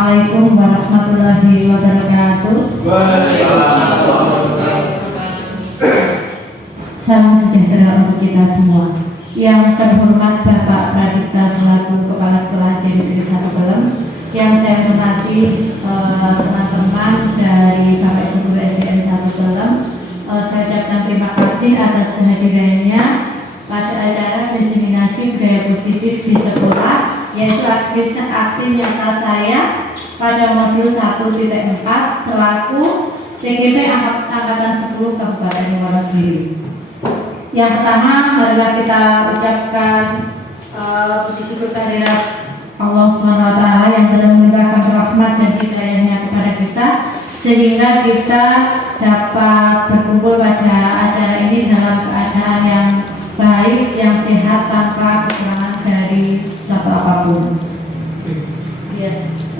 Assalamualaikum warahmatullahi wabarakatuh. Salam sejahtera untuk kita semua. Yang terhormat Bapak Pradipta selaku Kepala Sekolah Negeri 1 Pelem, yang saya hormati teman-teman dari Bapak Ibu Guru SDN 1 Pelem, saya ucapkan terima kasih atas kehadirannya pada acara diseminasi budaya positif di sekolah, yaitu aksi nyata saya pada modul 1.4 selaku CGP Angkatan 10 Kabupaten Wonogiri. Yang pertama, marilah kita ucapkan puji syukur kehadirat Allah Subhanahu wa Ta'ala yang telah memberikan rahmat dan hidayahnya kepada kita, sehingga kita dapat berkumpul pada acara ini dalam keadaan yang baik, yang sehat, tanpa kekurangan dari suatu apapun.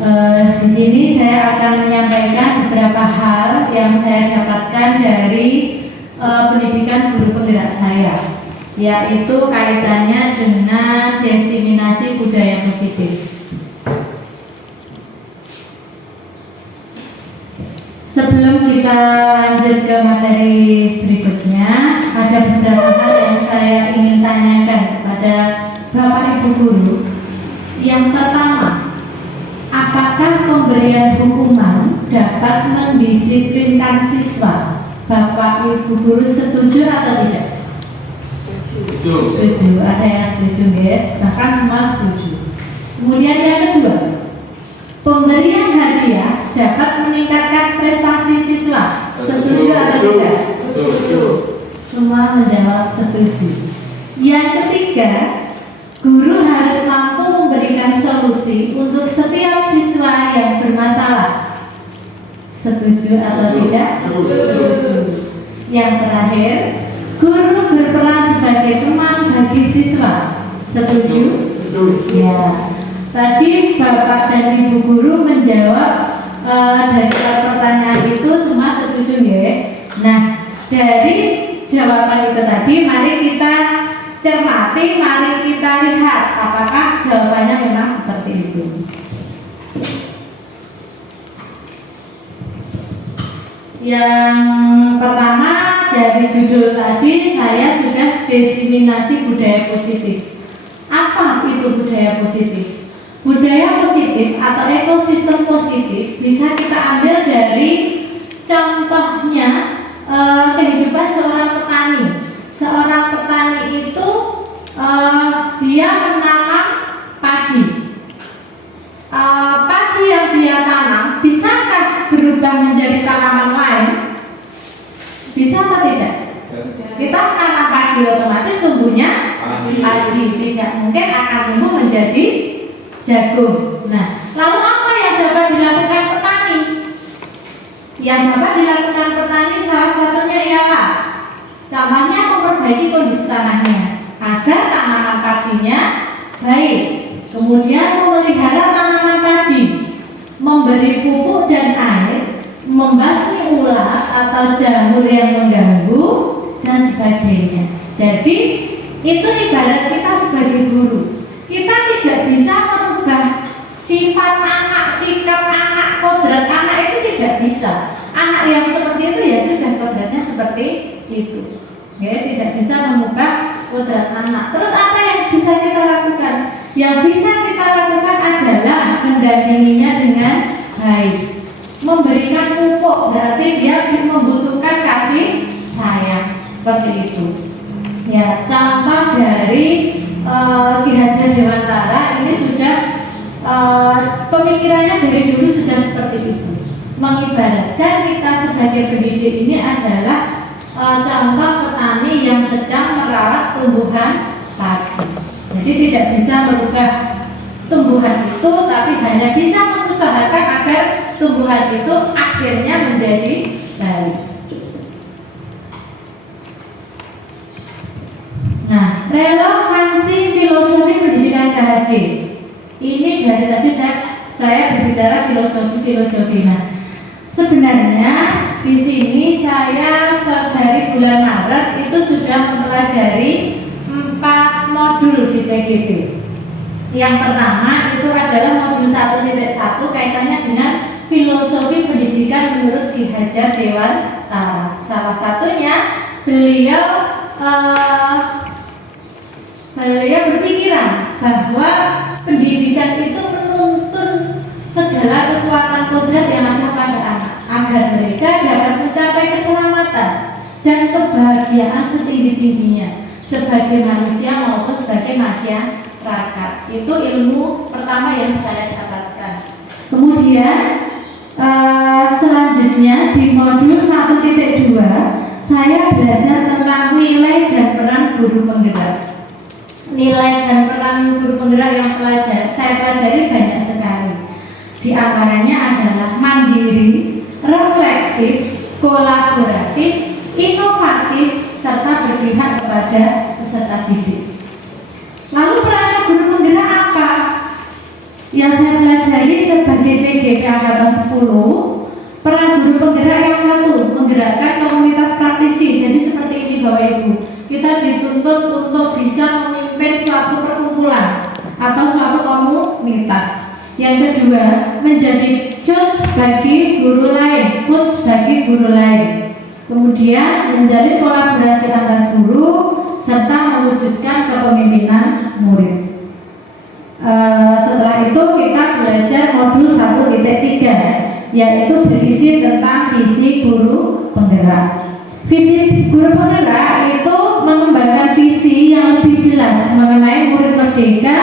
Di sini saya akan menyampaikan beberapa hal yang saya dapatkan dari pendidikan guru penggerak saya, yaitu kaitannya dengan diseminasi budaya positif. Sebelum kita lanjut ke materi berikutnya, ada beberapa hal yang saya ingin tanyakan kepada Bapak Ibu Guru. Yang pertama, apakah pemberian hukuman dapat mendisiplinkan siswa? Bapak Ibu Guru setuju atau tidak? Setuju. Ada yang setuju ya? Bahkan semua setuju. Kemudian yang kedua, pemberian hadiah dapat meningkatkan prestasi siswa. Setuju atau tidak? Setuju. Semua menjawab setuju. Yang ketiga, guru harus mampu memberikan solusi untuk setiap siswa yang bermasalah. Setuju atau tidak? Setuju. Yang terakhir, guru berperan sebagai teman bagi siswa. Setuju? Ya. Tadi Bapak dan Ibu Guru menjawab dari pertanyaan itu semua setuju ya. Nah, dari jawaban itu tadi, mari kita cermati, mari kita lihat apakah jawabannya memang seperti itu. Yang pertama, dari judul tadi saya sudah diseminasi budaya positif. Apa itu budaya positif? Budaya positif atau ekosistem positif bisa kita ambil dari contohnya kehidupan seorang petani. Seorang petani itu dia menanam padi. Padi yang dia tanam bisakah berubah menjadi tanaman lain? Bisa atau tidak? Kita menanam padi otomatis tumbuhnya padi, tidak mungkin akan tumbuh menjadi jagung. Nah, lalu apa yang dapat dilakukan petani? Yang dapat dilakukan petani salah satunya ialah contohnya memperbaiki kondisi tanahnya agar tanaman padinya baik. Kemudian memelihara tanaman padi, memberi pupuk dan air, membasmi ulat atau jamur yang mengganggu dan sebagainya. Jadi itu ibarat kita sebagai guru. Kita tidak bisa merubah sifat anak, sikap anak, kodrat anak itu tidak bisa. Anak yang seperti itu ya sudah kodratnya seperti itu. Ya, tidak bisa mengubah kodrat anak. Terus apa yang bisa kita lakukan? Yang bisa kita lakukan adalah mendampinginya dengan baik. Memberikan pupuk berarti dia membutuhkan kasih sayang, seperti itu. Ya, contoh dari Ki Hajar Dewantara ini sudah pemikirannya dari dulu sudah seperti itu. Mengibaratkan kita sebagai pendidik ini adalah contoh petani yang sedang merawat tumbuhan padi. Jadi tidak bisa merubah tumbuhan itu, tapi hanya bisa mengusahakan agar tumbuhan itu akhirnya menjadi baik. Nah, relevansi filosofi pendidikan KHD ini dari tadi saya berbicara filosofi. Nah, sebenarnya di sini saya dari bulan Maret itu sudah mempelajari 4 modul di CGP. Yang pertama itu adalah modul 1.1 kaitannya Ki Hajar Dewantara. Salah satunya beliau berpikiran bahwa pendidikan itu menuntun segala kekuatan kodrat yang ada pada anak agar mereka dapat mencapai keselamatan dan kebahagiaan setinggi-tingginya sebagai manusia maupun sebagai masyarakat. Itu ilmu pertama yang saya dapatkan. Kemudian selanjutnya di modul 1.2 saya belajar tentang nilai dan peran guru penggerak. Nilai dan peran guru penggerak yang saya pelajari banyak sekali. Di antaranya adalah mandiri, reflektif, kolaboratif, inovatif, serta berpihak kepada peserta didik. Lalu perannya guru penggerak apa? Yang saya pelajari sebagai CGP Angkatan 10, peran guru penggerak yang satu, menggerakkan komunitas praktisi. Jadi seperti ini Bapak Ibu, kita dituntut untuk bisa memimpin suatu perkumpulan atau suatu komunitas. Yang kedua, menjadi coach bagi guru lain, Kemudian menjalin kolaborasi antar guru serta mewujudkan kepemimpinan murid. Setelah itu kita belajar modul 1.3, yaitu berisi tentang visi guru penggerak. Visi guru penggerak itu mengembangkan visi yang lebih jelas mengenai murid merdeka.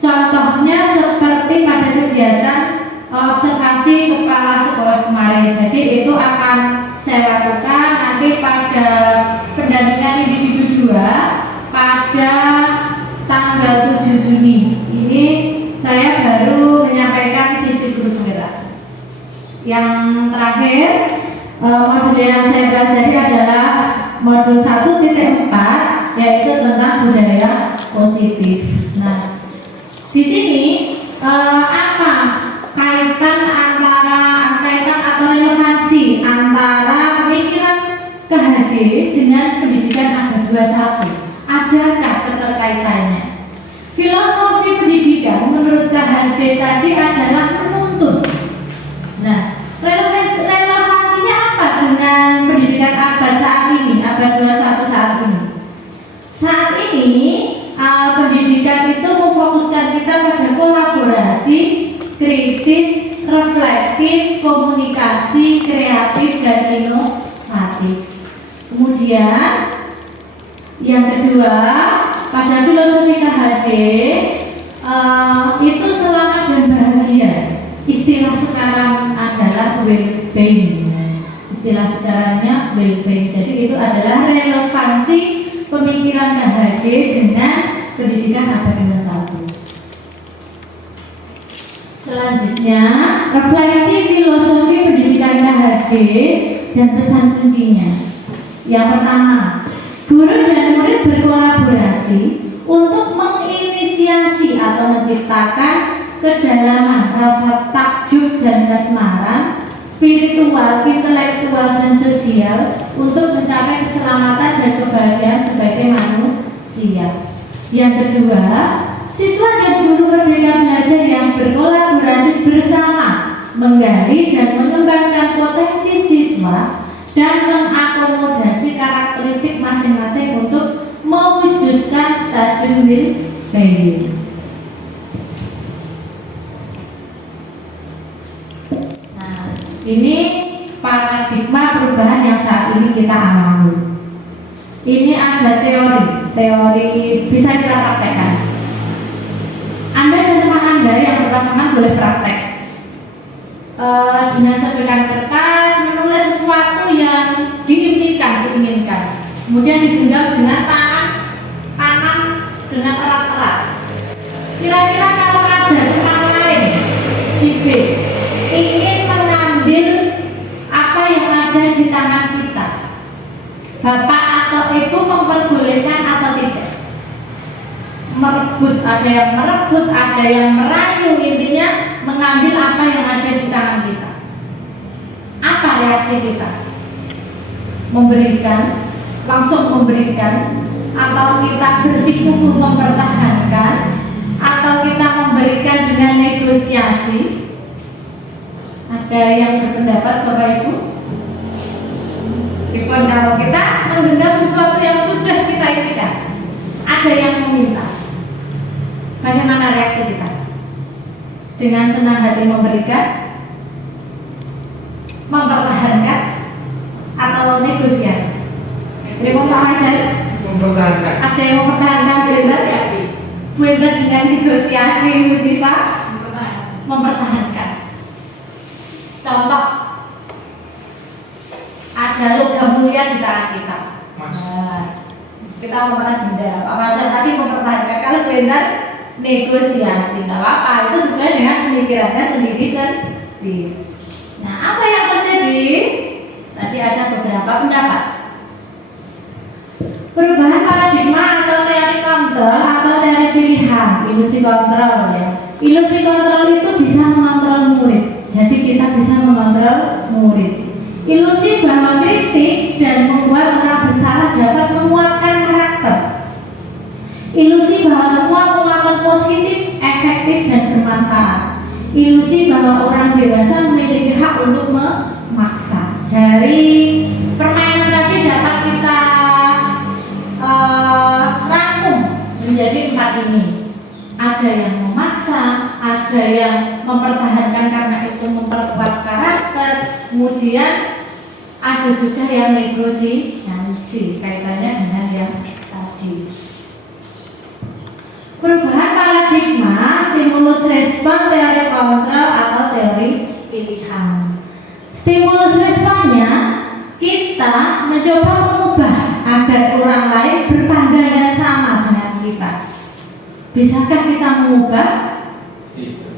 Contohnya seperti pada kegiatan observasi kepala sekolah kemarin. Jadi itu akan saya lakukan nanti pada pendampingan individu 2 pada tanggal 7 Juni. Ini saya baru menyampaikan visi guru penggerak. Yang terakhir, modul yang saya pelajari adalah modul 1.4, yaitu tentang budaya positif. Nah, di sini apa kaitan atau relevansi antara pemikiran KHD dengan pendidikan abad 21? Adakah keterkaitannya? Filosofi pendidikan menurut KHD tadi adalah menuntun. Nah, relevansinya apa dengan pendidikan abad saat ini, abad 21 saat ini? Saat ini pendidikan itu memfokuskan kita pada kolaborasi, kritis, reflektif, komunikasi, kreatif, dan inovatif. Kemudian yang kedua, pada filosofi KHD itu selamat dan bahagia. Istilah sekarang adalah well-being. Istilah sekarangnya well-being. Jadi itu adalah relevansi pemikiran KHD dengan pendidikan abad 21. Selanjutnya, refleksi filosofi pendidikan KHD dan pesan kuncinya. Yang pertama, guru dan murid berkolaborasi untuk menginisiasi atau menciptakan kedalaman rasa takjub dan kasmaran spiritual, intelektual, dan sosial untuk mencapai keselamatan dan kebahagiaan sebagai manusia. Yang kedua, siswa dan guru merdeka belajar yang berkolaborasi bersama menggali dan mengembangkan potensi siswa dan mengakomodasi karakteristik masing-masing untuk mewujudkan stadium well-being. Nah, ini paradigma perubahan yang saat ini kita alami. Ini ada teori bisa kita praktekkan. Anda dan teman Anda yang berpasangan boleh praktek dengan sepikan kertas menulis sesuatu yang diinginkan, kemudian digenggam dengan tangan kanan dengan erat-erat. Kira-kira kalau ada teman lain, si B, ingin mengambil apa yang ada di tangan kita, Bapak atau Ibu memperbolehkan atau tidak? Merebut, ada yang merebut, ada yang merayu, intinya mengambil apa yang ada di tangan kita. Apa reaksi kita? Memberikan, langsung memberikan, atau kita bersikukuh mempertahankan, atau kita memberikan dengan negosiasi? Ada Ada yang berpendapat Bapak Ibu? Meskipun kalau kita menggenggam sesuatu yang sudah kita impikan, ada yang meminta, bagaimana reaksi kita? Dengan senang hati memberikan, mempertahankan, atau negosiasi? Mempertahankan. Ada yang mempertahankan benar dengan negosiasi, Musifah? Mempertahankan. Contoh, ada logam mulia di tangan kita. Kita mempertahankan benda. Pak Faisal tadi mempertahankan. Kalau benar negosiasi, nggak apa-apa. Itu sesuai dengan pemikirannya sendiri. Nah, apa yang terjadi? Tadi ada beberapa pendapat. Perubahan paradigma atau teori kontrol atau teori pilihan, ilusi kontrol ya. Ilusi kontrol itu bisa mengontrol murid. Jadi kita bisa mengontrol murid. Ilusi bahwa kritik dan membuat orang bersalah dapat menguatkan karakter. Ilusi bahwa semua pengakuan positif, efektif dan bermanfaat. Ilusi bahwa orang dewasa memiliki hak untuk memaksa. Dari permainan tadi dapat kita rangkum menjadi 4 ini. Ada yang memaksa, ada yang mempertahankan karena itu memperkuat karakter, kemudian ada juga yang negosiasi kaitannya dengan yang tadi. Perubahan paradigma, stimulus respon, teori kontrol atau teori pilihan. Stimulus responnya kita mencoba mengubah agar orang lain berpandangan sama dengan kita. Bisakah kita mengubah?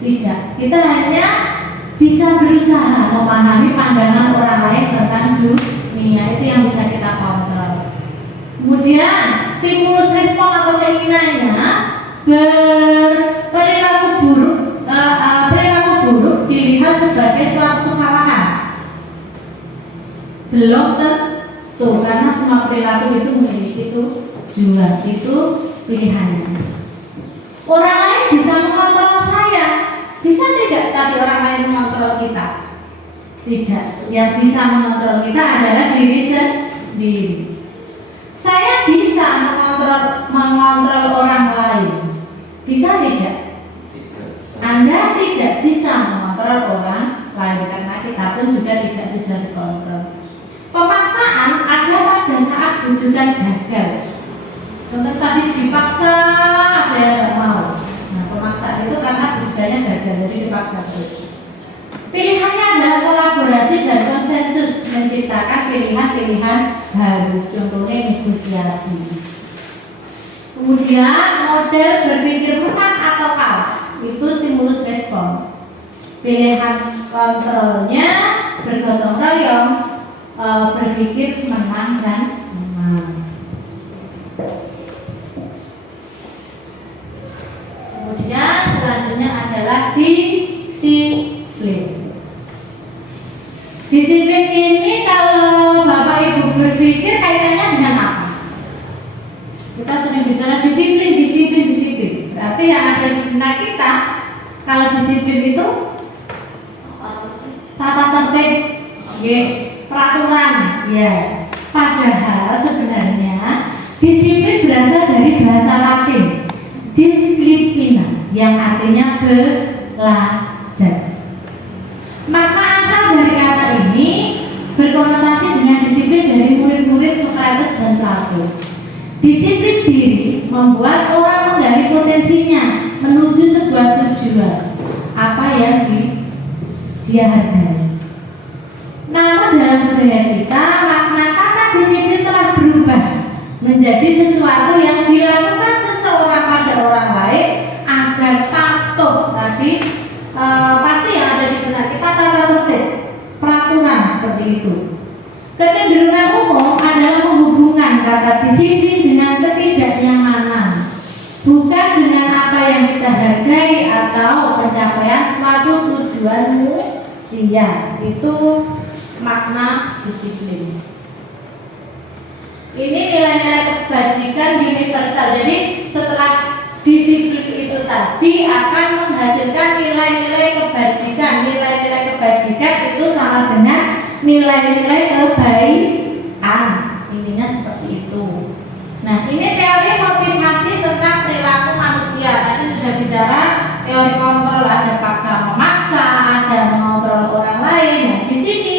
Tidak. Kita hanya bisa berusaha memahami pandangan orang lain tentang dunia. Itu yang bisa kita kontrol. Kemudian stimulus respon atau keinginannya perilaku buruk dilihat sebagai suatu kesalahan. Belum tentu, karena semua perilaku itu memiliki tujuan, itu pilihannya. Orang lain bisa mengontrol saya, bisa tidak tadi orang lain mengontrol kita? Tidak. Yang bisa mengontrol kita adalah diri sendiri. Saya bisa mengontrol orang lain, bisa tidak? Anda tidak bisa mengontrol orang lain karena kita pun juga tidak bisa dikontrol. Pemaksaan ada pada saat bujukan gagal. Contoh tadi dipaksa, ada yang nggak mau. Nah, pemaksaan itu karena bujukannya gagal, jadi dipaksa terus. Pilihannya adalah kolaborasi dan konsensus, menciptakan pilihan-pilihan baru. Contohnya negosiasi. Kemudian model berpikir menang atau kalah, itu stimulus respon. Pilihan kontrolnya bergotong royong, berpikir menang dan menang. Kemudian selanjutnya adalah disiplin. Disiplin ini kalau Bapak Ibu berpikir kaitannya dengan apa? Kita sering bicara disiplin. Berarti yang ada di benak kita, kalau disiplin itu tata tertib, peraturan, ya. Padahal sebenarnya disiplin berasal dari bahasa Latin disciplina, yang artinya belajar. Makna asal dari kata ini berkonotasi dengan disiplin dari murid-murid Sokrates dan Plato. Disiplin diri membuat orang menggali potensinya menuju sebuah tujuan apa yang dia hargai. Namun dalam budaya kita, makna kata disiplin telah berubah menjadi sesuatu yang dilakukan seseorang pada orang lain agar patuh. Tadi pasti yang ada di benak kita tata tertib, peraturan seperti itu. Kecenderungan umum adalah menghubungkan kata disiplin dengan ketidaknyamanan, bukan dengan apa yang kita hargai atau pencapaian suatu tujuan mulia. Itu makna disiplin. Ini nilai-nilai kebajikan universal. Jadi setelah disiplin itu tadi akan menghasilkan nilai-nilai kebajikan nilai-nilai kebaikan. Intinya seperti itu. Nah, ini teori motivasi tentang perilaku manusia. Tadi sudah bicara teori kontrol, ada paksa memaksa, ada mengontrol orang lain. Nah, di sini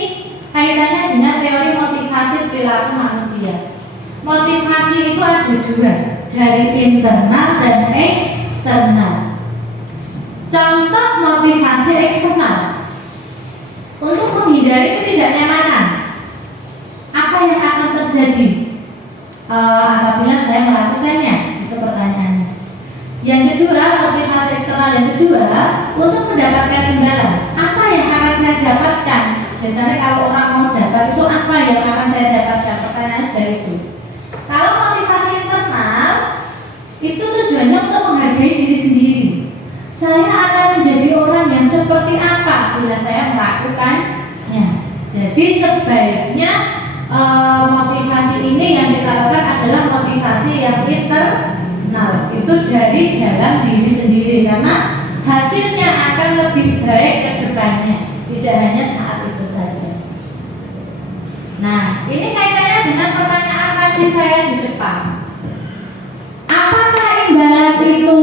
kaitannya dengan teori motivasi perilaku manusia. Motivasi itu ada dua, dari internal dan eksternal. Contoh motivasi eksternal untuk menghindari ketidaknyamanan. Apa yang akan terjadi apabila saya melakukannya? Itu pertanyaannya. Yang kedua, motivasi eksternal yang kedua untuk mendapatkan imbalan. Apa yang akan saya dapatkan? Biasanya kalau orang mau dapat itu apa yang akan saya dapatkan? Pertanyaan sudah itu. Kalau motivasi internal itu tujuannya untuk menghargai diri sendiri. Saya akan menjadi orang yang seperti apa bila saya melakukannya. Jadi sebaiknya motivasi ini yang kita lakukan adalah motivasi yang internal. Itu dari dalam diri sendiri, karena hasilnya akan lebih baik ke depannya, tidak hanya saat itu saja. Nah, ini kaitannya dengan pertanyaan tadi saya di depan. Apakah imbalan itu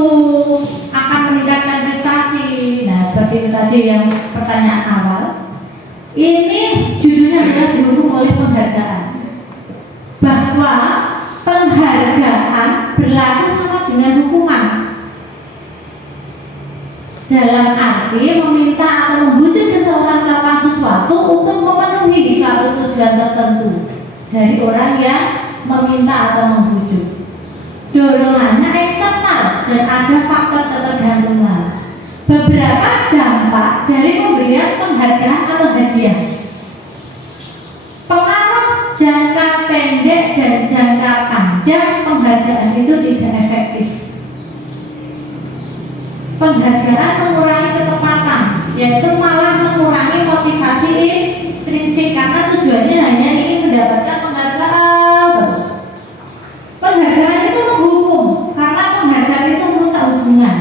akan meningkatkan prestasi? Nah, seperti tadi yang pertanyaan awal. Ini judulnya adalah dihukum oleh penghargaan. Bahwa penghargaan berlaku sama dengan hukuman. Dalam arti meminta atau membujuk seseorang melakukan sesuatu untuk memenuhi suatu tujuan tertentu dari orang yang meminta atau membujuk. Dorongannya eksternal dan ada faktor ketergantungan. Beberapa dampak dari pemberian penghargaan atau hadiah. Pengaruh jangka pendek dan jangka panjang penghargaan itu tidak efektif. Penghargaan mengurangi ketepatan, yaitu malah mengurangi motivasi intrinsik, karena tujuannya hanya ingin mendapatkan penghargaan terus. Penghargaan itu menghukum, karena penghargaan itu merusak hubungan.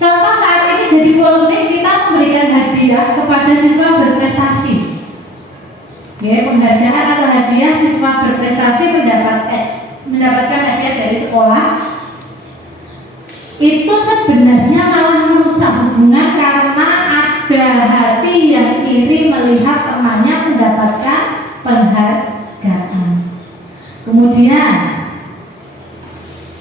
Contoh saat ini jadi polemik, kita memberikan hadiah kepada siswa berprestasi. Ya, penghargaan atau hadiah siswa berprestasi mendapatkan hadiah dari sekolah. Itu sebenarnya malah merusak hubungan, karena ada hati yang iri melihat temannya mendapatkan penghargaan. Kemudian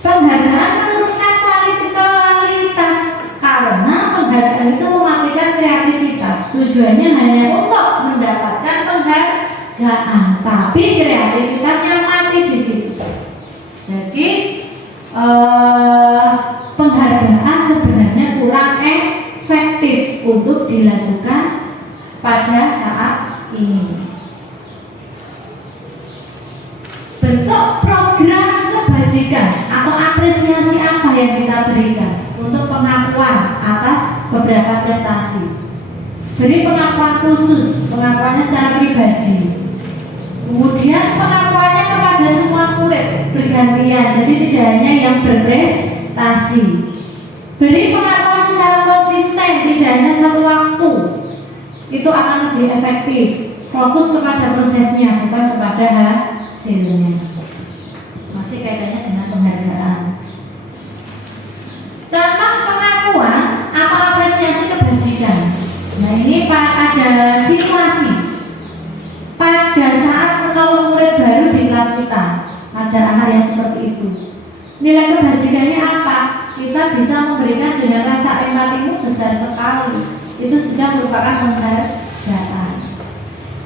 penghargaan menurunkan kualitas, karena penghargaan itu mematikan kreativitas. Tujuannya hanya untuk mendapatkan penghargaan, tapi kreativitasnya mati di situ. Jadi penghargaan sebenarnya kurang efektif untuk dilakukan pada saat ini. Bentuk program kebajikan atau apresiasi apa yang kita berikan untuk pengakuan atas beberapa prestasi? Beri pengakuan khusus, pengakuannya secara pribadi. Kemudian pengakuannya kepada semua murid bergantian, jadi tidak hanya yang berprestasi. Beri pengakuan secara konsisten, tidak hanya satu waktu. Itu akan lebih efektif. Fokus kepada prosesnya, bukan kepada hasilnya. Masih kaitannya dengan penghargaan. Contoh pengakuan atau apresiasi kebajikan. Nah, ini ada situasi pada saat menolong murid baru di kelas kita. Ada anak yang seperti itu. Nilai kebajikannya apa? Kita bisa memberikan dengan rasa empatimu besar sekali. Itu sudah merupakan penghargaan.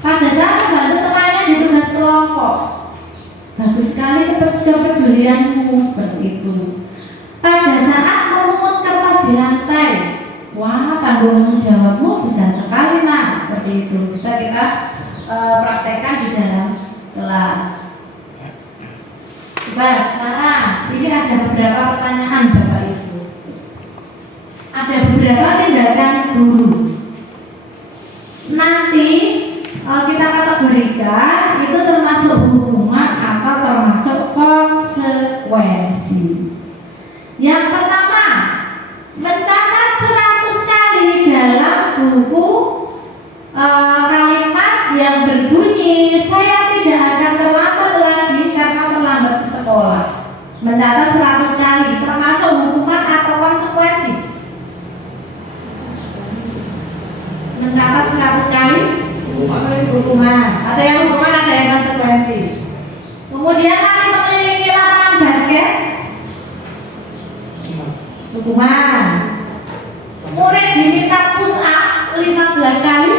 Pada saat membantu temannya di tugas kelompok, bagus sekali kepedulianmu, seperti itu. Pada saat memungut kertas di lantai, wah, tanggung jawabmu besar sekali, nak, seperti itu. Bisa kita praktekkan di dalam kelas. Baik, sekarang ini ada beberapa pertanyaan Bapak Ibu. Ada beberapa tindakan guru. Nanti kita kategorikan itu termasuk hukuman atau termasuk konsekuensi. Yang pertama, mencatat 100 kali dalam buku kalimat mencatat 100 kali hukuman. Ada yang hukuman, ada yang konsekuensi. Kemudian lari mengelilingi lapangan basket, hukuman. Murid diminta push up 15 kali,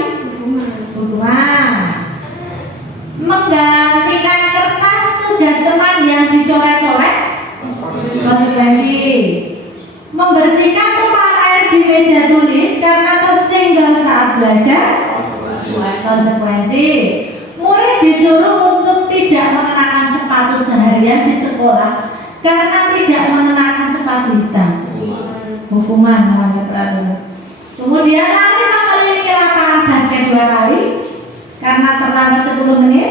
hukuman. Menggantikan kertas tugas teman yang dicoret-coret, konsekuensi. Membersihkan tumpahan air di meja tulis karena tersenggol saat belajar, konsekuensi. Murid disuruh untuk tidak mengenakan sepatu seharian di sekolah karena tidak mengenakan sepatu hitam, hukuman melanggar peraturan. Kemudian lari mengelilingi lapangan basket 2 kali karena terlambat 10 menit,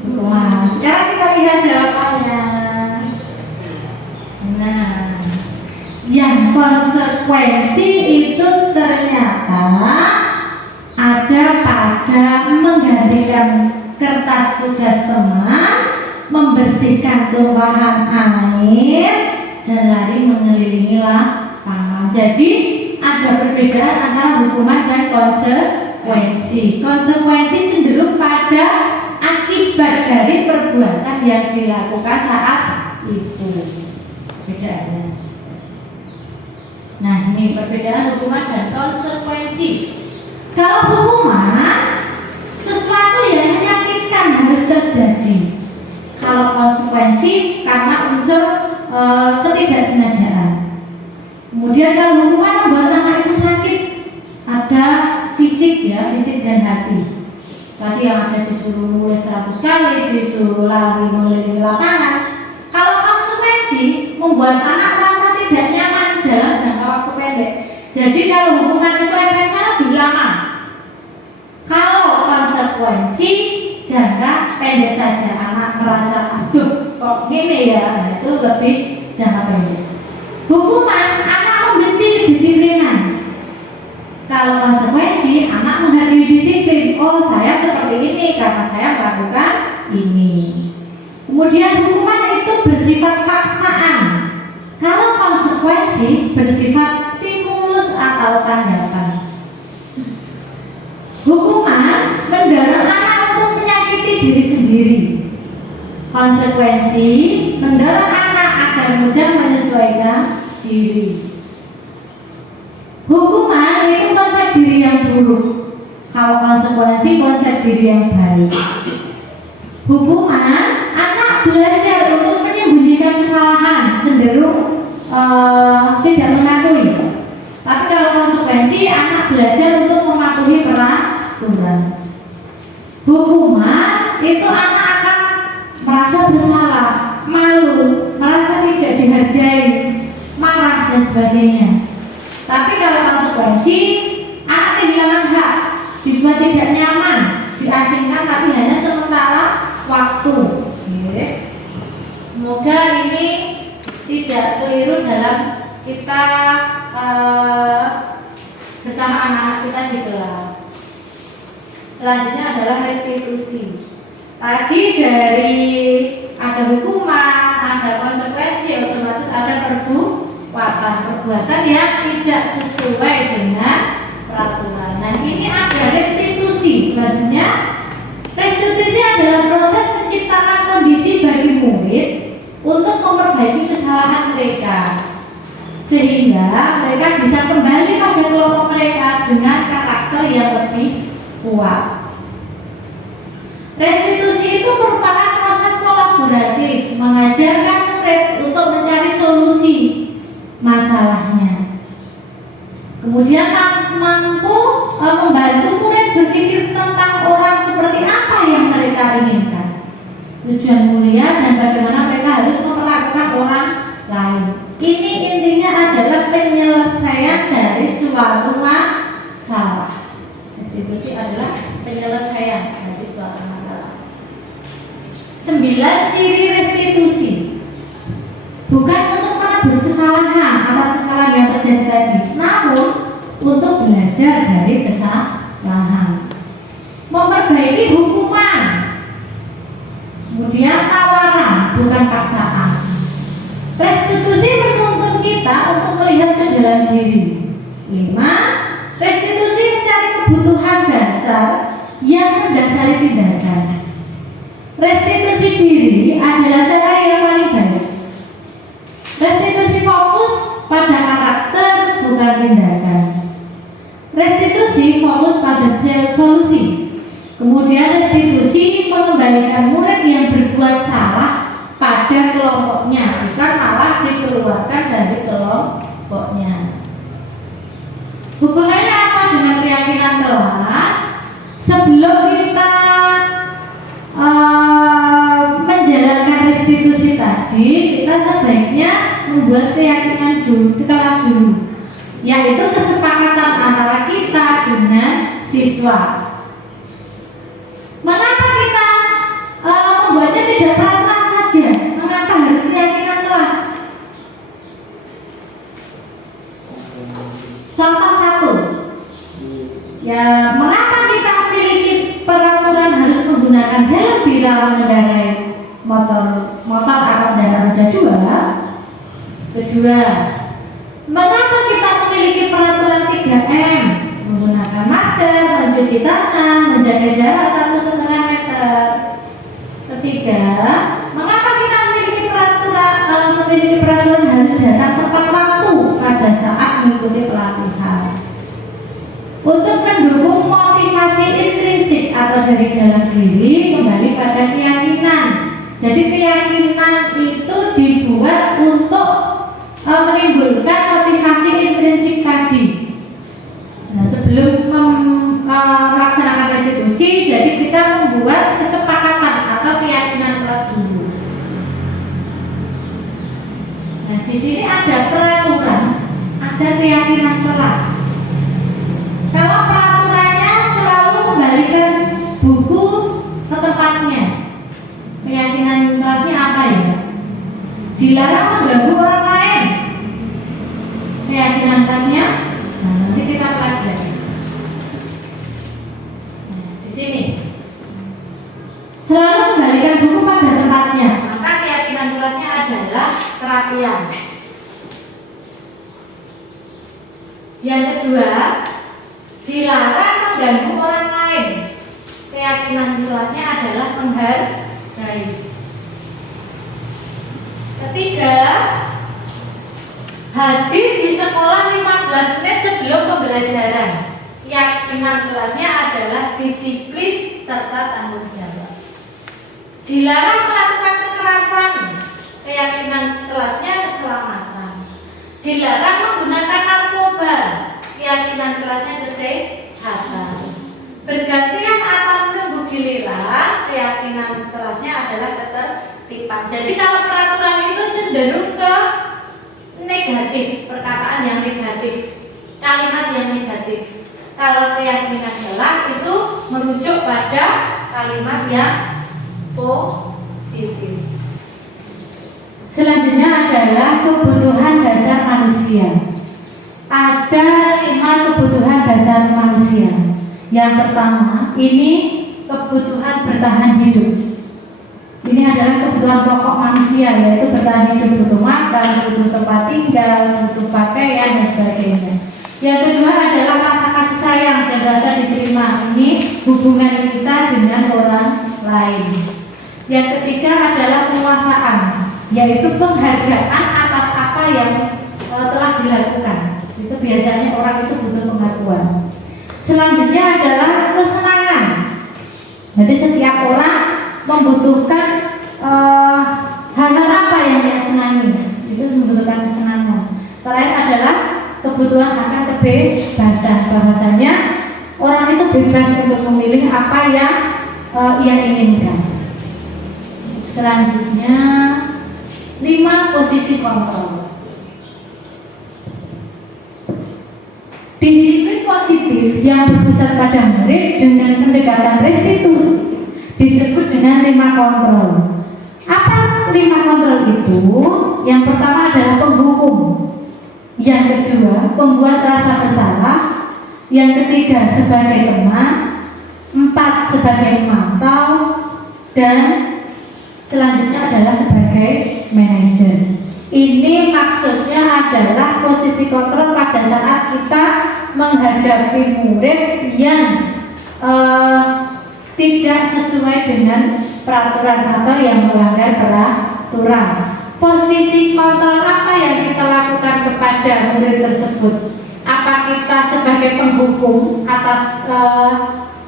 hukuman. Sekarang kita lihat jawabannya. Nah, yang konsekuensi itu ternyata ada pada menggantikan kertas tugas teman, membersihkan tumpahan air, dan lari mengelilingi lapangan. Jadi ada perbedaan antara hukuman dan konsekuensi. Konsekuensi cenderung pada akibat dari perbuatan yang dilakukan saat itu. Bedanya. Nah, ini perbedaan hukuman dan konsekuensi. Kalau hukuman, sesuatu yang menyakitkan harus terjadi. Kalau konsekuensi karena unsur ketidaksengajaan. Kemudian kalau hukuman membuat anak itu sakit, ada fisik ya, fisik dan hati. Tadi yang ada disuruh nulis 100 kali, disuruh lari mengelilingi lapangan. Kalau konsekuensi membuat anak merasa tidak nyaman dalam jangka waktu pendek. Jadi kalau hukuman itu efeknya lebih lama. Kalau konsekuensi jangka pendek saja, anak merasa aduh kok gini ya, nah itu lebih jangka pendek. Hukuman anak membenci kedisiplinan. Kalau konsekuensi anak menghargai disiplin. Oh, saya seperti ini karena saya melakukan ini. Kemudian hukuman itu bersifat paksaan. Kalau konsekuensi bersifat stimulus atau tanggapan. Hukuman mendorong anak untuk menyakiti diri sendiri. Konsekuensi mendorong anak agar mudah menyesuaikan diri. Hukuman itu konsep diri yang buruk. Kalau konsekuensi konsep diri yang baik. Hukuman anak belajar untuk menyembunyikan kesalahan, cenderung tidak mengakui. Tapi kalau konsekuensi anak belajar untuk mematuhi peraturan. Hukuman itu anak akan merasa bersalah, malu, merasa tidak dihargai, marah dan sebagainya. Tapi kalau konsekuensi anak kehilangan hak, dibuat tidak nyaman, diasingkan tapi hanya sementara waktu. Semoga ini tidak keliru dalam kita bersama anak-anak kita di kelas. Selanjutnya adalah restitusi. Tadi dari ada hukuman, ada konsekuensi, otomatis ada perbuatan yang tidak sesuai dengan peraturan. Nah, ini ada restitusi. Selanjutnya, restitusi adalah proses menciptakan kondisi bagi murid untuk memperbaiki kesalahan mereka, sehingga mereka bisa kembali pada kelompok mereka dengan karakter yang lebih kuat. Restitusi itu merupakan proses kolaboratif, mengajarkan murid untuk mencari solusi masalahnya. Kemudian mampu membantu murid berpikir tentang orang seperti apa yang mereka inginkan, tujuan mulia dan bagaimana mereka harus memperlakukan orang lain. Ini intinya adalah penyelesaian dari suatu masalah. Restitusi adalah penyelesaian dari suatu masalah. 9 ciri restitusi. Bukan untuk menebus kesalahan atas kesalahan yang terjadi tadi, namun untuk belajar dari kesalahan. Memperbaiki hukuman. Kemudian tawaran, bukan paksaan. Restitusi menuntun kita untuk melihat ke dalam diri. 5. Restitusi mencari dasar yang mendasari tindakan. Restitusi diri adalah cara yang paling baik. Restitusi fokus pada karakter bukan tindakan. Restitusi fokus pada solusi. Kemudian restitusi mengembalikan murid yang berbuat salah pada kelompoknya, bukan malah dikeluarkan dari kelompoknya. Hubungannya apa dengan keyakinan kelas? Sebelum kita menjalankan restitusi tadi, kita sebaiknya membuat keyakinan dulu di kelas dulu, yaitu kesepakatan antara kita dengan siswa. Mengapa kita membuatnya tidak peraturan saja? Mengapa harus keyakinan kelas? Contoh satu, ya, mengapa kita memiliki peraturan harus menggunakan helm bila mengendarai motor atau kendaraan roda dua? Kedua, mengapa kita memiliki peraturan 3M? Menggunakan masker, mencuci tangan, menjaga jarak 1,5 meter. Ketiga, mengapa kita memiliki peraturan harus datang tepat waktu pada saat mengikuti pelatihan? Untuk mendukung motivasi intrinsik atau dari dalam diri, kembali pada keyakinan. Jadi keyakinan itu dibuat untuk menimbulkan motivasi intrinsik tadi. Nah, sebelum melaksanakan restitusi, jadi kita membuat kesepakatan atau keyakinan kelas dulu. Nah, di sini ada peraturan, ada keyakinan kelas. Kalau peraturannya selalu kembalikan buku ke tempatnya, keyakinan kelasnya apa ya? Dilarang mengganggu orang lain. Keyakinan kelasnya, nah, nanti kita pelajari. Nah, di sini selalu kembalikan buku pada tempatnya, maka keyakinan kelasnya adalah kerapian. Yang kedua, dilarang mengganggu orang lain. Keyakinan kelasnya adalah menghargai. Ketiga, hadir di sekolah 15 menit sebelum pembelajaran. Keyakinan kelasnya adalah disiplin serta tanggung jawab. Dilarang melakukan kekerasan. Keyakinan kelasnya keselamatan. Dilarang menggunakan narkoba. Keyakinan kelasnya kesehatan. Bergantian atau menunggu giliran, keyakinan kelasnya adalah ketertiban. Jadi kalau peraturan itu cenderung ke negatif, perkataan yang negatif, kalimat yang negatif. Kalau keyakinan kelas itu merujuk pada kalimat yang positif. Selanjutnya adalah kebutuhan dasar manusia. Ada 5 kebutuhan dasar manusia. Yang pertama, ini kebutuhan bertahan hidup. Ini adalah kebutuhan pokok manusia, yaitu bertahan hidup, butuh makan, butuh tempat tinggal, butuh pakaian, dan sebagainya. Yang kedua adalah rasa kasih sayang dan rasa diterima. Ini hubungan kita dengan orang lain. Yang ketiga adalah penguasaan, yaitu penghargaan atas apa yang telah dilakukan. Itu biasanya orang itu butuh pengakuan. Selanjutnya adalah kesenangan. Jadi setiap orang membutuhkan hal-hal apa yang dia senangi. Itu membutuhkan kesenangan. Terakhir adalah kebutuhan akan kebebasan. Bahwasanya orang itu bebas untuk memilih apa yang ia inginkan. Selanjutnya 5 posisi kontrol. Disiplin positif yang berpusat pada murid dengan pendekatan restitusi disebut dengan 5 kontrol. Apa 5 kontrol itu? Yang pertama adalah penghukum. Yang kedua, pembuat rasa bersalah. Yang ketiga, sebagai teman. 4, sebagai pemantau. Dan selanjutnya adalah sebagai manajer. Ini maksudnya adalah posisi kontrol pada saat kita menghadapi murid yang tidak sesuai dengan peraturan atau yang melanggar peraturan. Posisi kontrol apa yang kita lakukan kepada murid tersebut? Apa kita sebagai penghukum atas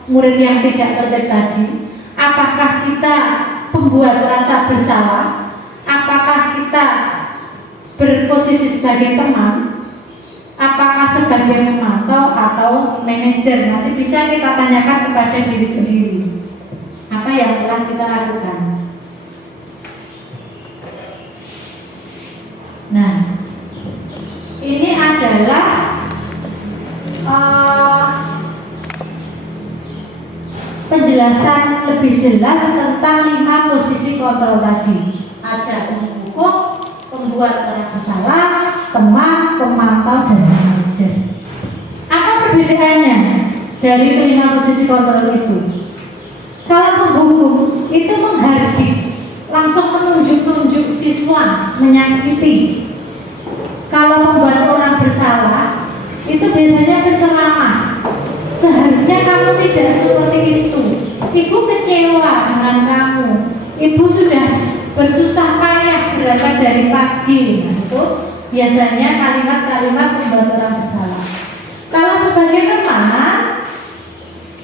murid yang tidak tertib tadi? Apakah kita pembuat rasa bersalah? Apakah kita berposisi sebagai teman? Apakah sebagai memantau atau manajer? Nanti bisa kita tanyakan kepada diri sendiri. Apa yang telah kita lakukan? Nah, ini adalah penjelasan lebih jelas tentang 5 posisi kontrol tadi. Ada penghukum, pembuat rasa salah, teman, pemantau, dan manajer. Apa perbedaannya dari kelima posisi kontrol itu? Kalau penghukum itu menghardik, langsung menunjuk-nunjuk siswa, menyakiti. Kalau membuat orang bersalah, itu biasanya penceramah. Seharusnya kamu tidak seperti itu. Ibu kecewa dengan kamu. Ibu sudah bersusah payah berangkat dari pagi. Nah, itu biasanya kalimat-kalimat membuat orang bersalah. Kalau sebagai teman,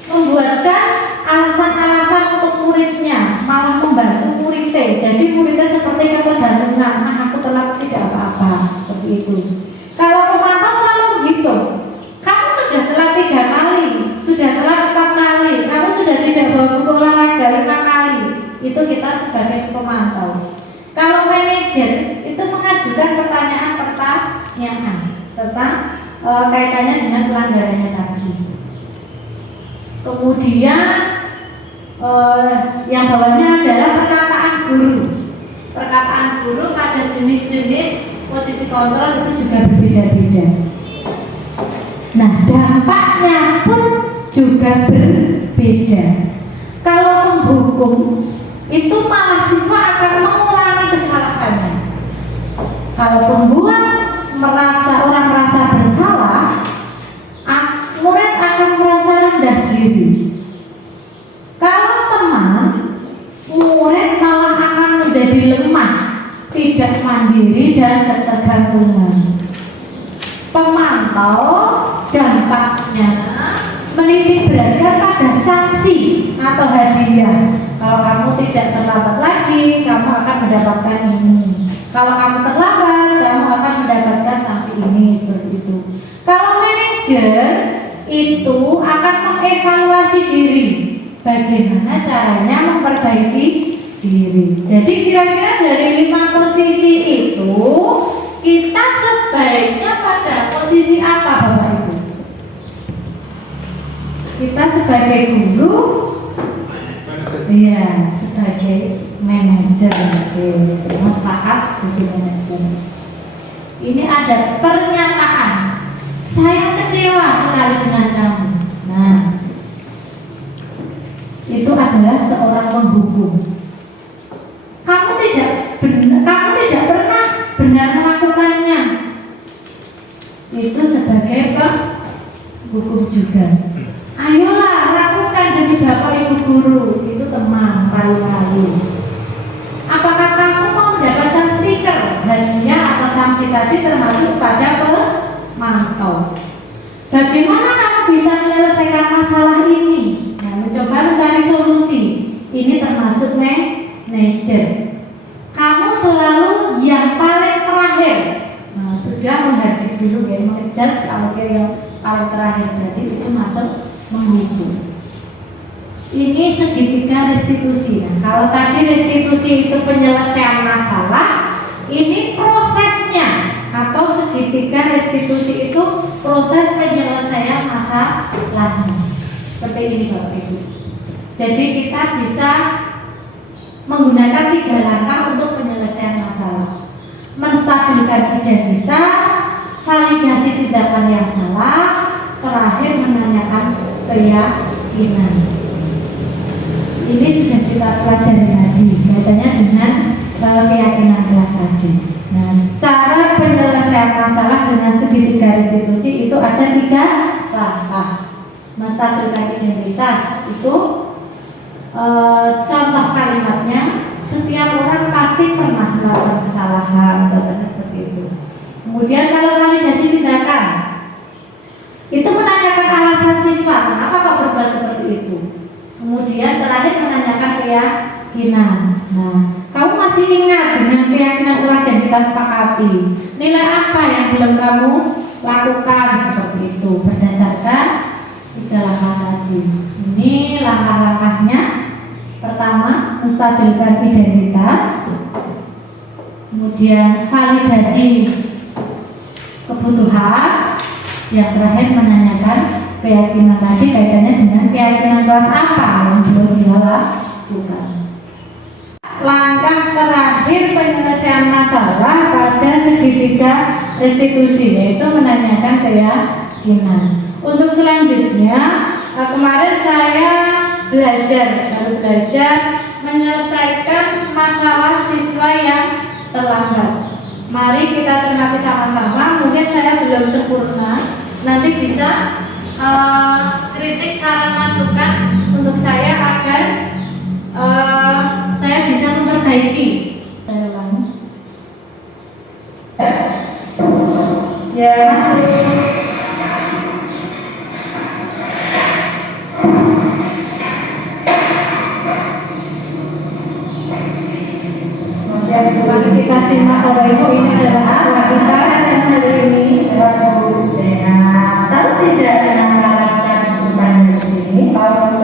membuatkan alasan-alasan untuk muridnya, malah membantu muridnya. Jadi muridnya seperti ketergantungan, aku telah tidak apa-apa, seperti itu. Kalau pemantau selalu begitu. Kamu sudah telah 3 kali, sudah telah 4 kali, kamu sudah tidak bawa buku olahraga 5 kali. Itu kita sebagai pemantau. Kalau manajer itu mengajukan pertanyaan tentang kaitannya dengan pelanggarannya tadi. Kemudian yang bawahnya adalah perkataan guru. Perkataan guru pada jenis-jenis posisi kontrol itu juga berbeda-beda. Nah, dampaknya pun juga berbeda. Kalau menghukum itu malah siswa akan mengulangi kesalahannya. Kalau pembuat orang merasa bersalah, murid akan merasa rendah diri. Kalau teman, murid malah akan menjadi lemah, tidak mandiri dan ketergantungan. Pemantau dampaknya menitik beratkan pada sanksi atau hadiah. Kalau kamu tidak terlambat lagi, kamu akan mendapatkan ini. Kalau kamu terlambat, kamu akan mendapatkan sanksi ini, seperti itu. Kalau manajer itu akan mengevaluasi diri, bagaimana caranya memperbaiki diri. Jadi kira-kira dari 5 posisi itu, kita sebaiknya pada posisi apa, Bapak Ibu? Kita sebagai guru, iya, sebagai manajer. Oke, semua sepakat sebagai manajer. Ini ada pernyataan, saya kecewa sekali dengan kamu. Nah, itu adalah seorang penghukum. Kamu tidak pernah benar melakukannya. Itu sebagai penghukum juga. Ayolah lakukan demi Bapak Ibu guru. Itu teman rayu-rayu. Apakah kamu mau mendapatkan stiker hadiah atau sanksi tadi termasuk pada pemantau? Bagaimana kamu bisa menyelesaikan masalah ini? Nah, mencoba mencari solusi. Ini termasuk manajer. Kamu selalu yang paling terakhir. Nah, sudah menghadir dulu ya, mengejar kalau dia yang paling terakhir, berarti itu masuk menghukum. Ini segitiga restitusi. Nah, kalau tadi restitusi itu penyelesaian masalah, ini prosesnya atau segitiga restitusi itu proses penyelesaian masalah. Seperti ini Bapak Ibu. Jadi kita bisa menggunakan 3 langkah untuk penyelesaian masalah: menstabilkan identitas, validasi tindakan yang salah, terakhir menanyakan keyakinan. Ini sudah kita pelajari tadi, kaitannya dengan keyakinan kelas tadi. Nah, cara penyelesaian masalah dengan segitiga restitusi itu ada 3 langkah. menstabilkan identitas itu contoh kalimatnya, setiap orang pasti pernah melakukan kesalahan, contohnya seperti itu. Kemudian kalau validasi tindakan, itu menanyakan alasan siswa, kenapa kok berbuat seperti itu. Kemudian terakhir menanyakan keyakinan. Nah, kamu masih ingat dengan keyakinan kelas yang kita sepakati? Nilai apa yang belum kamu lakukan seperti itu berdasarkan 3 langkah tadi. Ini langkah-langkahnya. Pertama, menstabilkan identitas. Kemudian validasi kebutuhan. Yang terakhir menanyakan keyakinan tadi kaitannya dengan keyakinan kelas apa yang belum dilakukan. Langkah terakhir penyelesaian masalah pada segitiga restitusi, yaitu menanyakan keyakinan. Untuk selanjutnya, kemarin saya baru belajar menyelesaikan masalah siswa yang terlambat. Mari kita cermati sama-sama. Mungkin saya belum sempurna, nanti bisa kritik, saran, masukan untuk saya agar saya bisa memperbaiki. Saya ulangi. Ya. Mari kita simak Bapak Ibu, ini adalah siswa kita yang hari ini tahu tidak dengan karakter kehidupan di sini? Tahu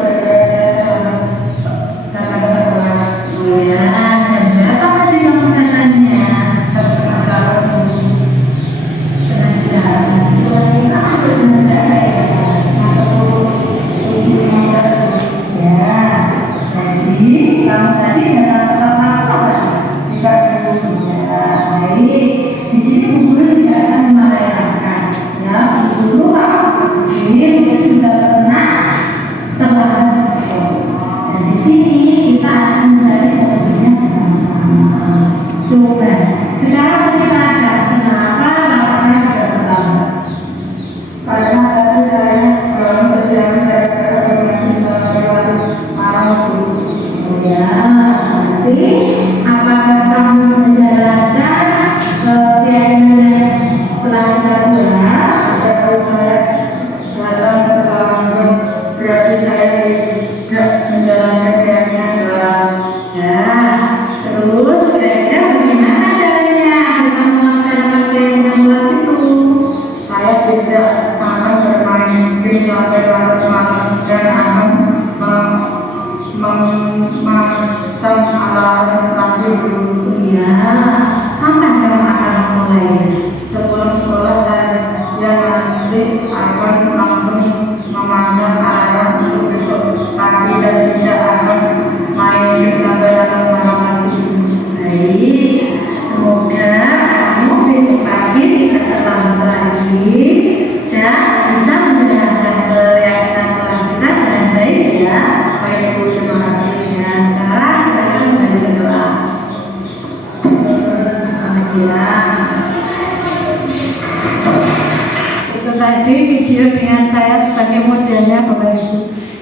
tadi video dengan saya sebagai modelnya Bapak Ibu.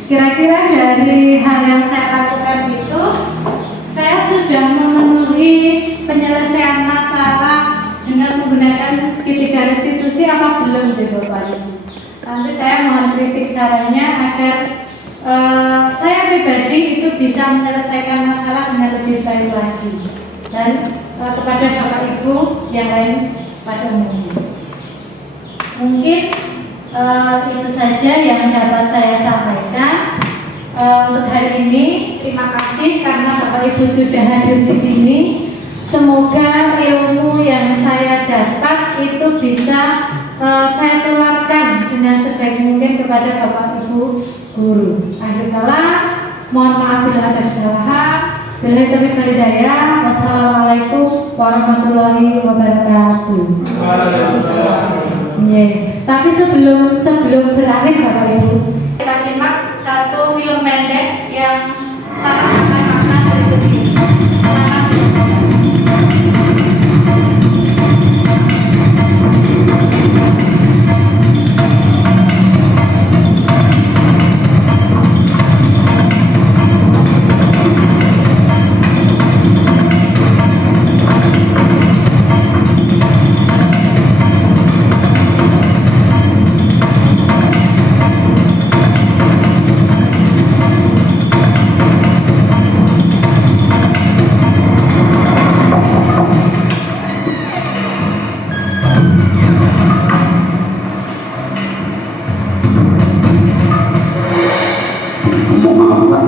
Kira-kira dari hal yang saya lakukan itu, saya sudah memenuhi penyelesaian masalah dengan menggunakan segitiga restitusi apa belum, Bapak Ibu? Nanti saya mohon kritik sarannya agar saya pribadi itu bisa menyelesaikan masalah dengan lebih baik lagi, dan kepada Bapak Ibu yang lain pada umumnya. Mungkin itu saja yang dapat saya sampaikan untuk hari ini. Terima kasih karena Bapak Ibu sudah hadir di sini. Semoga ilmu yang saya dapat itu bisa saya tularkan dengan sebaik mungkin kepada Bapak Ibu guru. Akhir kala, mohon maaf bila ada kesalahan. Bila taufiq wal hidayah. Wassalamualaikum warahmatullahi wabarakatuh. Tapi sebelum berakhir Bapak Ibu, kita simak satu film pendek yang sangat bermakna dari Dewi. Selamat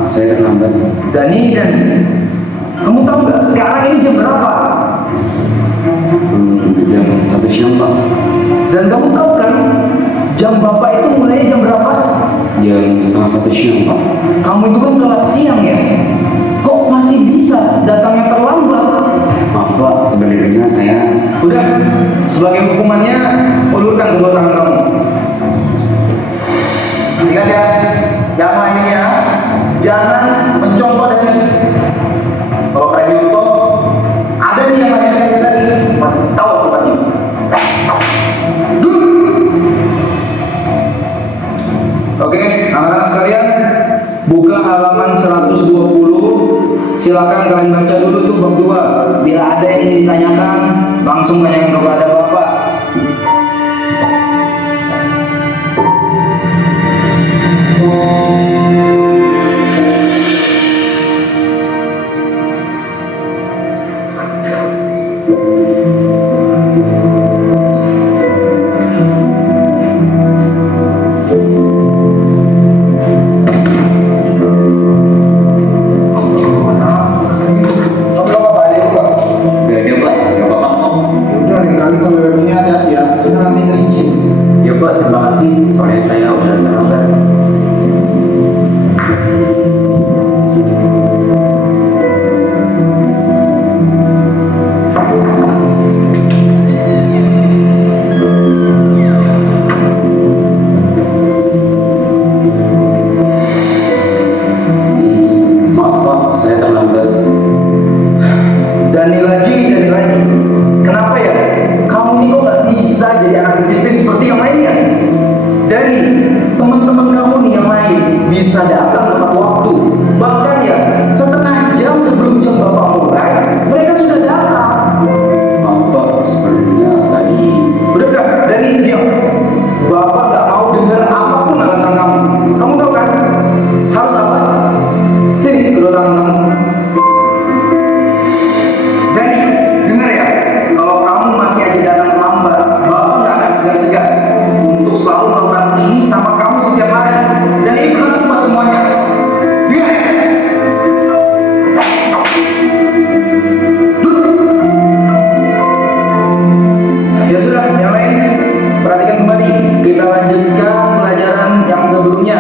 saya terlambat. Dani, kamu tahu nggak sekarang ini jam berapa? Jam 1 siang Pak. Dan kamu tahu kan jam Bapak itu mulai jam berapa? Jam setengah 1 siang Pak. Kamu itu kan kelas siang ya? Kok masih bisa datangnya terlambat? Maaf Pak, sebenarnya saya... Udah, sebagai hukumannya ulurkan kedua tangan kamu. Ingat ya, yang lainnya jangan mencontoh dari. Kalau kayak contoh, ada nih yang lainnya tadi masih tahu aturannya. Oke, anak-anak sekalian, buka halaman 120. Silakan kalian baca dulu tuh bab 2. Bila ada yang ingin ditanyakan, langsung tanyakan kepada Bapak. Soalnya saya udah terlambat. Maaf Pak, saya terlambat. Dani lagi. Kenapa ya? Kamu ini kok nggak bisa jadi anak disiplin seperti yang lainnya? Dani, teman-teman kamu nih yang lain bisa datang tepat waktu. Bahkan ya, setengah jam sebelum jam Bapak mulai, mereka sudah datang. Maaf Pak, sebenarnya tadi... Udah, Dani, diam. Bapak nggak mau dengar apapun alasan kamu. Kamu tahu kan? Harus apa? Sini, kedua tangan kamu. Dani, dengar ya. Kalau kamu masih aja datang lambat, Bapak nggak akan segan-segan untuk selalu melakukan ini sama kamu setiap hari. Dan ini berlaku buat semuanya. Dengar ya? Ya sudah, yang lain perhatikan kembali. Kita lanjutkan pelajaran yang sebelumnya.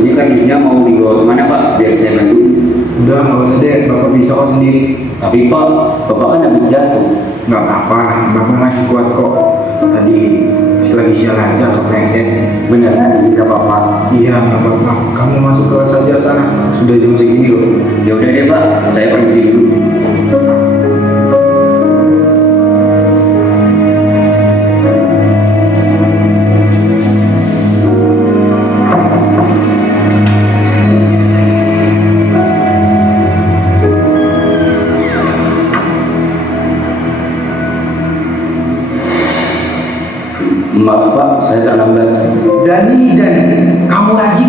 Ini kan isinya mau dibawa kemana Pak? Biar saya bantu. Udah, nggak usah deh. Bapak bisa kok sendiri. Tapi Pak, Bapak kan habis jatuh. Nggak apa-apa, Bapak masih kuat kok. Tadi lagi siaran aja atau pleset. Beneran ini nggak apa-apa. Iya, nggak apa-apa. Kamu masuk kelas saja sana. Sudah jam segini loh. Ya udah deh Pak, saya permisi dulu. Maaf Pak, saya terlambat. Dani, kamu lagi.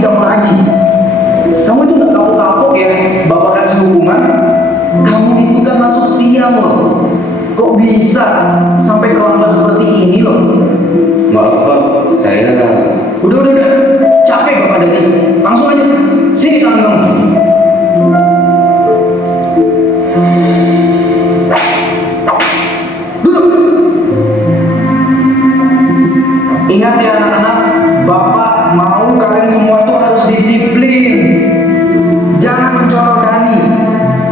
Kamu itu nggak kapok-kapok ya, Bapak kasih hukuman. Kamu itu kan masuk siang loh. Kok bisa sampai terlambat seperti ini loh? Maaf Pak, saya... Udah. Capek Bapak Dani. Langsung aja. Sini tangan kamu. Duduk. Ingat ya anak-anak, Bapak mau kalian semua tuh harus disiplin. Jangan mencolok Dani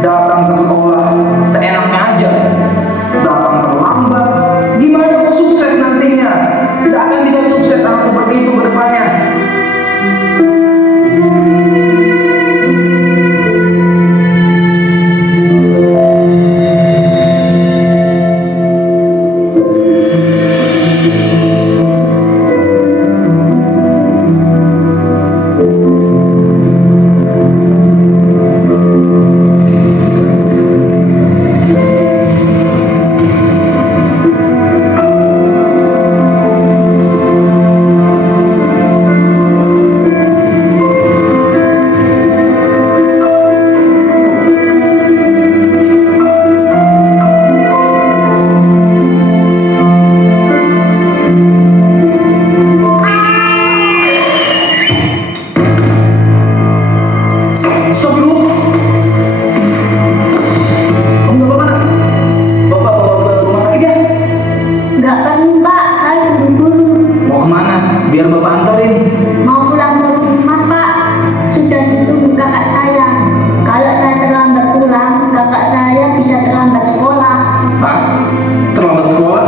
datang ke sekolah kakak saya. Kalau saya terlambat pulang, kakak saya bisa terlambat sekolah. Hah? Terlambat sekolah?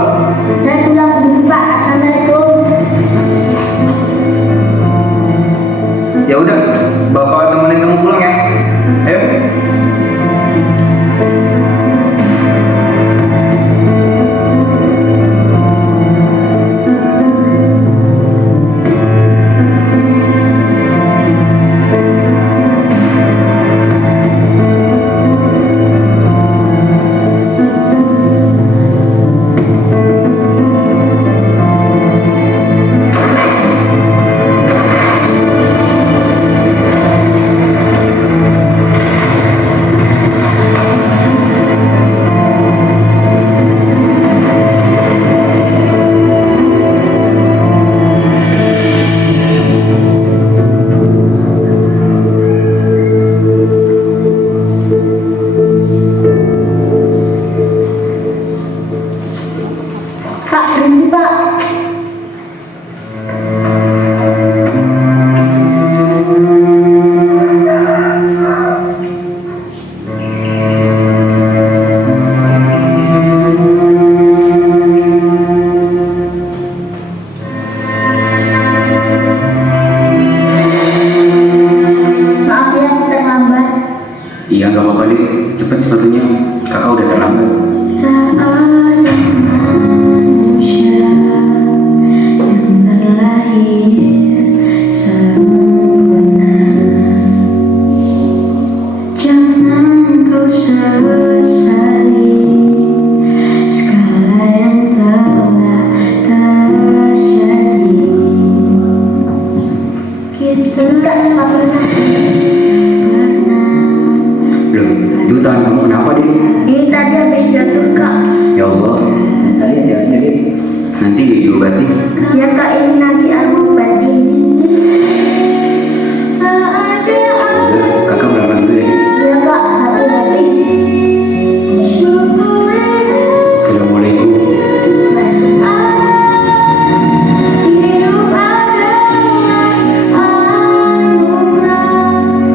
Saya pulang dulu Pak. Assalamualaikum. Ya udah, bapak temenin kamu pulang ya. Ayo. Pak, berhenti Pak. Maaf ya terlambat. Iya nggak apa-apa deh, cepet sepatunya. Kakak udah terlambat. Tak ada manusia yang terlahir sempurna. Jangan kau sesali segala yang telah terjadi. Kita tak sepatutnya pernah. Loh, itu tangan kamu kenapa deh? Ini tadi habis jatuh Kak. Ya Allah, Tadi hati-hati deh. nanti diobati. Ya Kak, ini nanti aku obati. Tak ada Udah, kakak berangkat dulu deh. ya Kak, hati-hati. Assalamualaikum. Hidup adalah anugerah.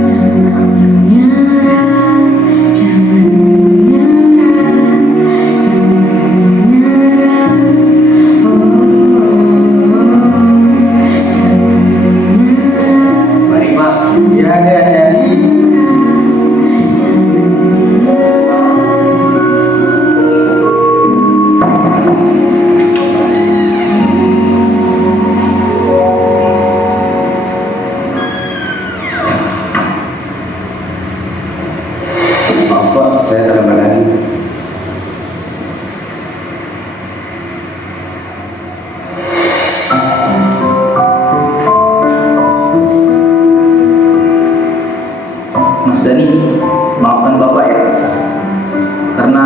Jangan menyerah, jangan menyerah, jangan menyerah. Jangan menyerah. Mari Pak. Ya, hati-hati. Maaf Pak, saya terlambat lagi. Mas Dani, maafkan Bapak ya. Karena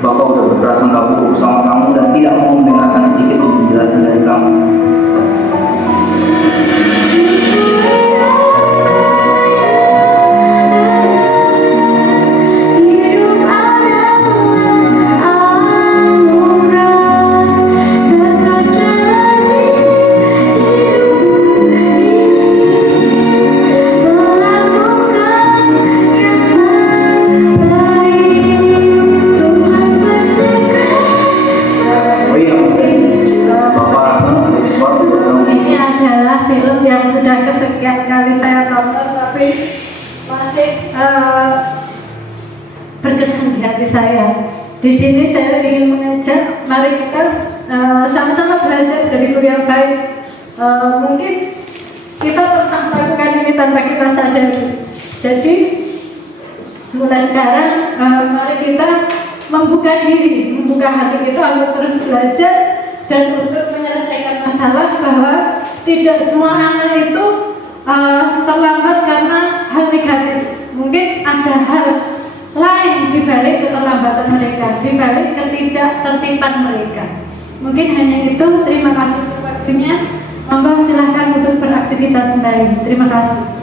Bapak udah berprasangka buruk sama kamu dan tidak mau mendengarkan sedikit pun penjelasan dari kamu. Hidup adalah anugerah. Tetap jalani hidup ini, melakukan yang terbaik. Tuhan pastikan. Oh iya Mas Dani, Bapak ada sesuatu buat kamu. Ini adalah film yang sudah kesekian kali saya tonton, tapi masih berkesan di hati saya. Di sini saya ingin mengajak, mari kita sama-sama belajar jadi guru yang baik. Mungkin kita tetap melakukan ini tanpa kita sadari. Jadi mulai sekarang mari kita membuka diri, membuka hati kita untuk terus belajar dan untuk menyelesaikan masalah, bahwa tidak semua anak itu terlambat karena hal negatif. Mungkin ada hal lain di balik keterlambatan mereka, di balik ketidaktertiban mereka. Mungkin hanya itu. Terima kasih untuk waktunya. Monggo silahkan untuk beraktivitas kembali. Terima kasih.